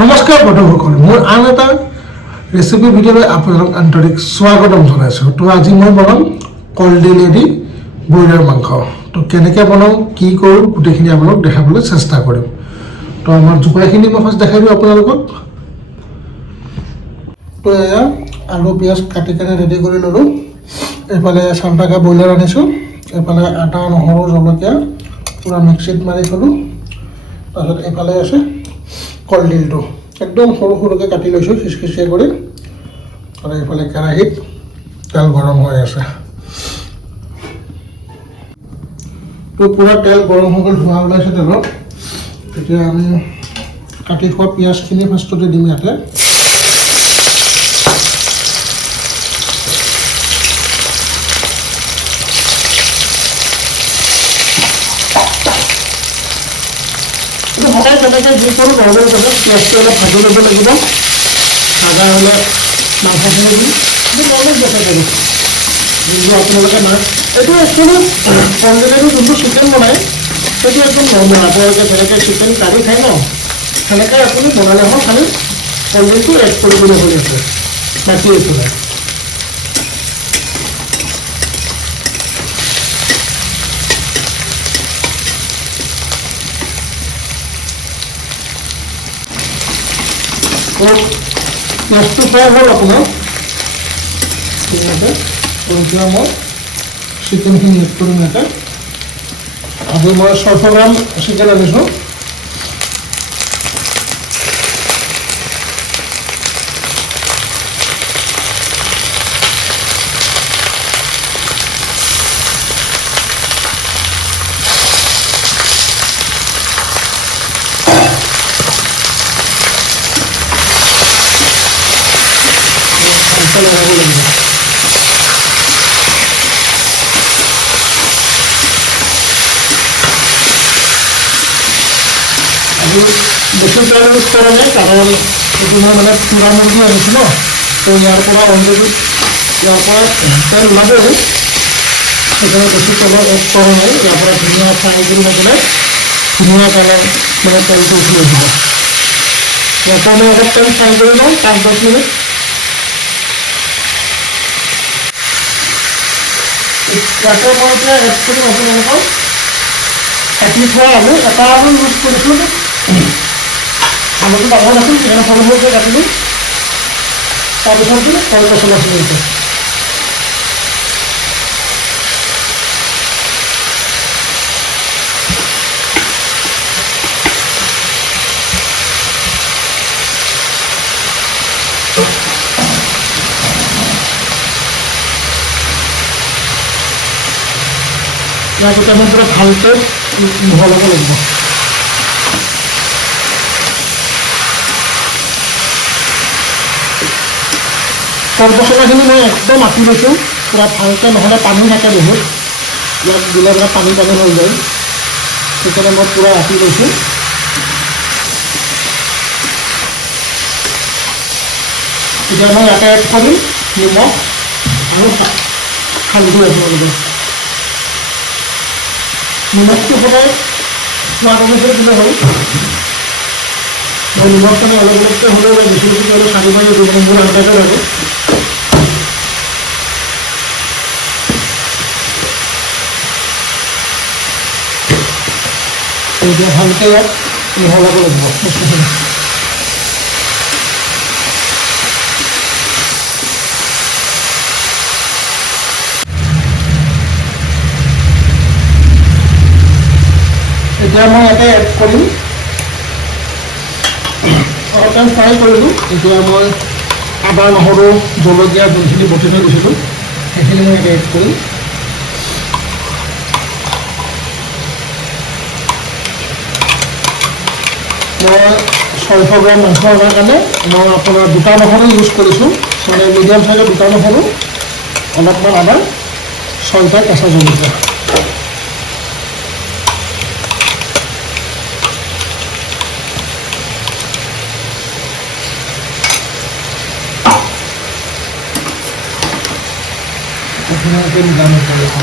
নমস্কাৰ বন্ধুসকল, মোৰ আন এটা ৰেচিপি ভিডিঅ'লৈ আপোনালোক আন্তৰিক স্বাগতম জনাইছোঁ। তো আজি মই বনাম কলডিলেদি ব্ৰইলাৰ মাংস। তো কেনেকৈ বনাওঁ, কি কৰোঁ, গোটেইখিনি আপোনালোক দেখাবলৈ চেষ্টা কৰিম। তো আমাৰ জোপাইখিনি মই ফাৰ্ষ্ট দেখাই দিওঁ আপোনালোকক। তো এয়া আলু পিঁয়াজ কাটি কেনে ৰেডি কৰি ল'লোঁ। এইফালে চানটাকা ব্ৰইলাৰ আনিছোঁ, এইফালে আদা নহৰু জলকীয়া পূৰা মিক্সিত মাৰি থ'লোঁ। তাৰপিছত এইফালে আছে কলডিলটো একদম সৰু সৰুকৈ কাটি লৈছোঁ খিচখিচিয়া কৰি। আৰু এইফালে কেৰাহীত তেল গৰম হৈ আছে। তো পূৰা তেল গৰম হৈ গ'ল, ধোঁৱা ওলাইছে তেলত। এতিয়া আমি কাটি থোৱা পিঁয়াজখিনি ফাৰ্ষ্টতে দিম ইয়াতে। সদায় তেনেকৈ যি কৰোঁ নৰ্মেল কথা, পিঁয়াজটো অলপ ভাজি ল'ব লাগিব। আদা অলপ মাংসখিনি দিম, নৰ্মেল প্ৰচেছ আৰু যোনটো আপোনালোকে মাছ এইটো একচুৱেলি কলডিলেদি যোনটো চিকেন বনায় সেইটো একদম নৰ্মেল। আপোনালোকে যেনেকৈ চিকেন কাৰী খায় ন, সেনেকৈ আপুনি বনালে হ'ব, খালি কলডিলটো এড কৰিবলৈ হৈ আছে, বাকী একো নাই। পিঁয়াজটো ফ্ৰাই হ'ল আপোনাৰ ধুনীয়াকৈ। এতিয়া মই চিকেনখিনি এড কৰিম ইয়াতে। আজি মই 600 গ্ৰাম চিকেন আনিছোঁ। বেছি তেল ইউজ কৰা নাই, কাৰণ এইটো মই মানে পোৰা মুৰ্গী আনিছোঁ ন, তো ইয়াৰ পৰা অলৰেডি ইয়াৰ পৰা তেল ওলাবই, সেইকাৰণে বেছি তেলৰ এড কৰা নাই। ইয়াৰ পৰা ধুনীয়া ফ্ৰাই কৰি থাকিলে ধুনীয়া কালাৰ মানে তেলটো উঠি আহিব। ইয়াতে মই অলপ তেল ফ্ৰাই কৰি লওঁ 5-10 মিনিট। ইয়াতে মই এতিয়া এড কৰিম আপোনালোকৰ কাটি থোৱা আলু। এটা আলু ইউজ কৰিছোঁ, আলুটো ডাঙৰ নাছিল সেইকাৰণে সৰু সৰুকৈ কাটিলোঁ। তাৰপিছত কল পচলাখিনি আছে। ইয়াৰ পিছত আমি পূৰা ভালকৈ মিহলাব লাগিব। কল পচলাখিনি মই একদম আঁকি লৈছোঁ পূৰা ভালকৈ, নহ'লে পানী থাকে বহুত, ইয়াত দিলে মানে পানী পানী হৈ যায়, সেইকাৰণে মই পূৰা আঁকি লৈছোঁ। এতিয়া মই ইয়াতে এড কৰিম নিমখ আৰু হালধি আপোনালোকে। নিমখটো সদায় সোৱাদ অনুসৰি দিলে হ'ল। মই নিমখখিনি অলপ অলপকৈ হ'লেও বেছি বেছিকৈ হ'লেও 4-5 দিব, মানে মোৰ আন্দাজত আৰু। এতিয়া ভালকৈ ইয়াত মিহলাব লাগিব বস্তুখিনি। এতিয়া মই ইয়াতে এড কৰিম, অলপ টাইম ফ্ৰাই কৰিলোঁ। এতিয়া মই আদা নহৰু জলকীয়া যোনখিনি বটি থৈ গৈছিলোঁ সেইখিনি মই ইয়াতে এড কৰিম। মই 600 গ্ৰাম মাংস অনাৰ কাৰণে মই আপোনাৰ 2টা নহৰু ইউজ কৰিছোঁ, মানে মিডিয়াম চাইজৰ 2টা নহৰু, অলপমান আদা, 6টা কেঁচা জলকীয়া। ধুনীয়াকৈ মিলাব পাৰিব।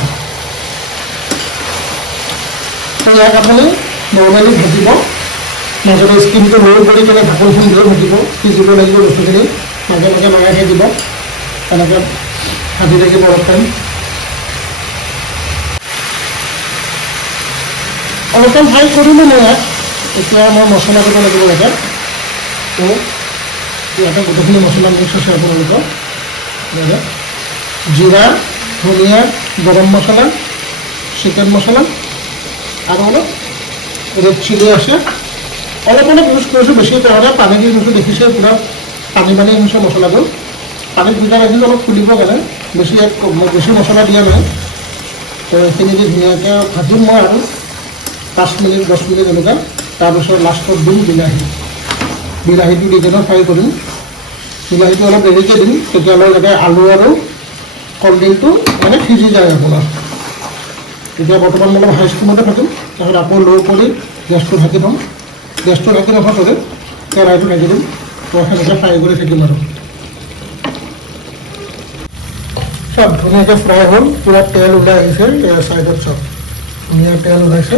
ইয়াক আপুনি নৰ্মেলি ভাজিব মাজতে স্কিনটো লৈ কৰি কেনে ঢাকনখন লৈ থাকিব, সিজিব লাগিব বস্তুখিনি, মাজে মাজে লগাই থাকিব, এনেকৈ ভাজি থাকিব অলপ টাইম। অলপ টাইম ফ্ৰাই কৰিলোঁ মই ইয়াত। এতিয়া মই মছলা দিব লাগিব ইয়াতে। তো ইয়াতে গোটেইখিনি মছলা মিক্স আছে আপোনালোকৰ। জিৰা, ধনিয়া, গৰম মছলা, চিকেন মছলা আৰু অলপ ৰেড চিলি আছে। অলপ ইউজ কৰিছোঁ, বেছি কৰা নাই। পানী দি দিছোঁ, দেখিছে পূৰা পানী দিছোঁ মছলাটো। পানীত ভিজাই ৰাখিছোঁ অলপ ফুলিবৰ কাৰণে, বেছি মছলা দিয়া নাই। তো এইখিনি দি ধুনীয়াকৈ ভাজিম মই আৰু 5 মিনিট 10 মিনিট এনেকুৱা। তাৰপিছত লাষ্টত দিম বিলাহীটো দি কেনে ফ্ৰাই কৰিম। বিলাহীটো অলপ দেৰিকৈ দিম, তেতিয়ালৈ যাতে আলু আৰু কলডিলটো মানে সিজি যায় আপোনাৰ। এতিয়া বৰ্তমান অলপ হাই স্কিমতে থাকিম, তাৰপিছত আকৌ ল' কৰি গেছটো ঢাকি থ'ম। গেছটো ঢাকি ৰখা কৰি কেৰাহীটো ঢাকি দিম, তো সেনেকৈ ফ্ৰাই কৰি থাকিম আৰু। চব ধুনীয়াকৈ ফ্ৰাই হ'ল, পূৰা তেল ওলাই আহিছে ছাইডত, চব ধুনীয়া তেল ওলাইছে।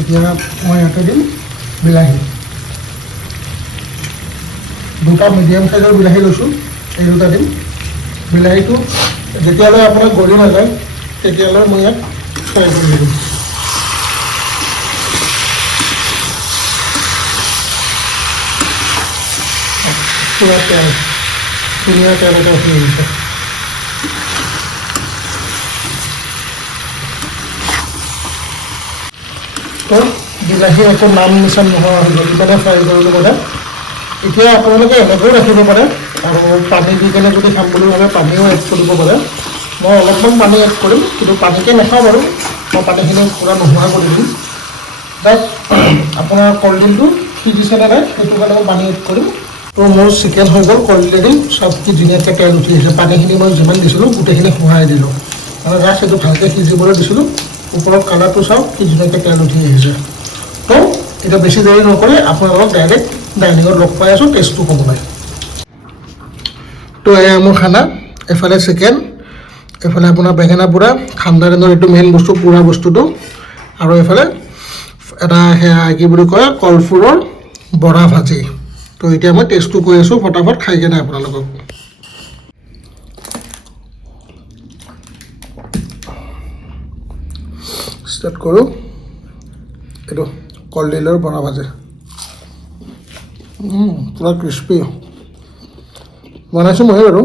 এতিয়া মই ইয়াতে দিম বিলাহী। 2টা মিডিয়াম সাইজৰ বিলাহী লৈছোঁ, এই 2টা দিম। বিলাহীটো যেতিয়ালৈ আপোনাৰ গলি নাযায় তেতিয়ালৈ মই ইয়াত ফ্ৰাই কৰি দিম। পূৰা তেল, ধুনীয়া তেল এটা উঠি আহিছে। তো বিলাহী একো নাম নিচান নোহোৱা হৈ গ'ল, ইমানে ফ্ৰাই কৰিলোঁ মানে। এতিয়া আপোনালোকে এনেকৈও ৰাখিব পাৰে, আৰু পানী দি কেনে যদি খাম বুলি ভাবে পানীও এড কৰিব পাৰে। মই অলপমান পানী এড কৰিম, কিন্তু পানীকৈ নাখাওঁ বাৰু, মই পানীখিনি পূৰা নোহোৱা কৰি দিম। তাত আপোনাৰ কলডিলটো সিজিছেনে নাই সেইটো কাৰণে মই পানী এড কৰিম। তো মোৰ চিকেন হৈ গ'ল, কলডিলেদি চব কি ধুনীয়াকৈ তেল উঠি আহিছে। পানীখিনি মই যিমান দিছিলোঁ গোটেইখিনি সোমাই দিলোঁ, মানে জাষ্ট সেইটো ভালকৈ সিজিবলৈ দিছিলোঁ। ওপৰত কালাৰটো চাওক কি ধুনীয়াকৈ তেল উঠি আহিছে। তো এতিয়া বেছি দেৰি নকৰি আপোনালোকক ডাইৰেক্ট ডাইনিঙত লগ পাই আছোঁ টেষ্টটো ক'বলৈ। তো এয়া মোৰ খানা, এফালে চিকেন, এফালে আপোনাৰ বেঙেনা পোৰা, ঠাণ্ডা দিনৰ এইটো মেইন বস্তু পোৰা বস্তুটো, আৰু এফালে এটা সেয়া কি বুলি কয় কলফুলৰ বৰা ভাজি। তো এতিয়া মই টেষ্টটো কৈ আছোঁ, ফটাফট খাই কেনে আপোনালোকক। ষ্টাৰ্ট কৰোঁ। এইটো কলডিলৰ বৰা ভাজি, পূৰা ক্ৰিস্পি বনাইছোঁ মই বাৰু।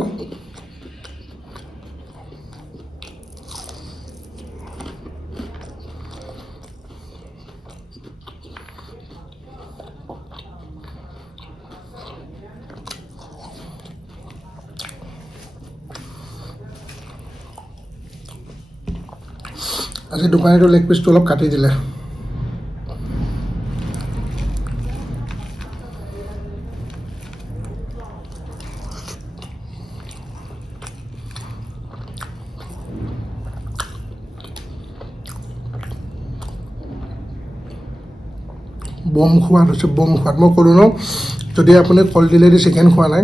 আজি দোকানীটো লেগ পিচটো অলপ কাটি দিলে। বম সোৱাদ হৈছে, বম সোৱাদ। মই ক'লোঁ ন, যদি আপুনি কলডিলেদি চিকেন খোৱা নাই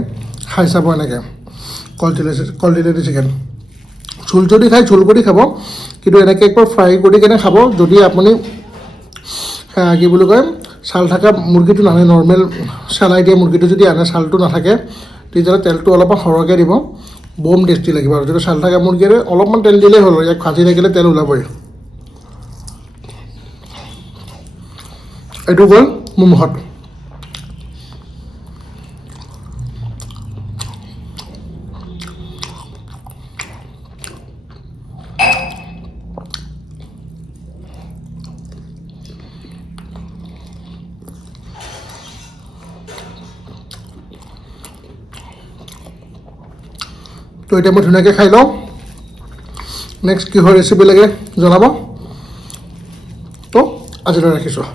খাই চাব এনেকৈ কলডিলেদি চিকেন। ঝোল যদি খাই ঝোল কৰি খাব, কিন্তু এনেকৈ একবাৰ ফ্ৰাই কৰি কেনে খাব। যদি আপুনি কি বুলি কয় ছাল থকা মুৰ্গীটো নানে, নৰ্মেল চেলাই দিয়া মুৰ্গীটো যদি আনে, ছালটো নাথাকে, তেতিয়াহ'লে তেলটো অলপমান সৰহকৈ দিব, বম টেষ্টি লাগিব। আৰু যদি ছাল থকা মুৰ্গীৰে অলপমান তেল দিলেই হ'ল, ইয়াক ভাজি থাকিলে তেল ওলাবই। এইটো গ'ল মোৰ মুখত। তো এতিয়া মই ধুনীয়াকৈ খাই লওঁ। নেক্সট কিহৰ ৰেচিপি লাগে জনাব। তো আজিলৈ ৰাখিছোঁ।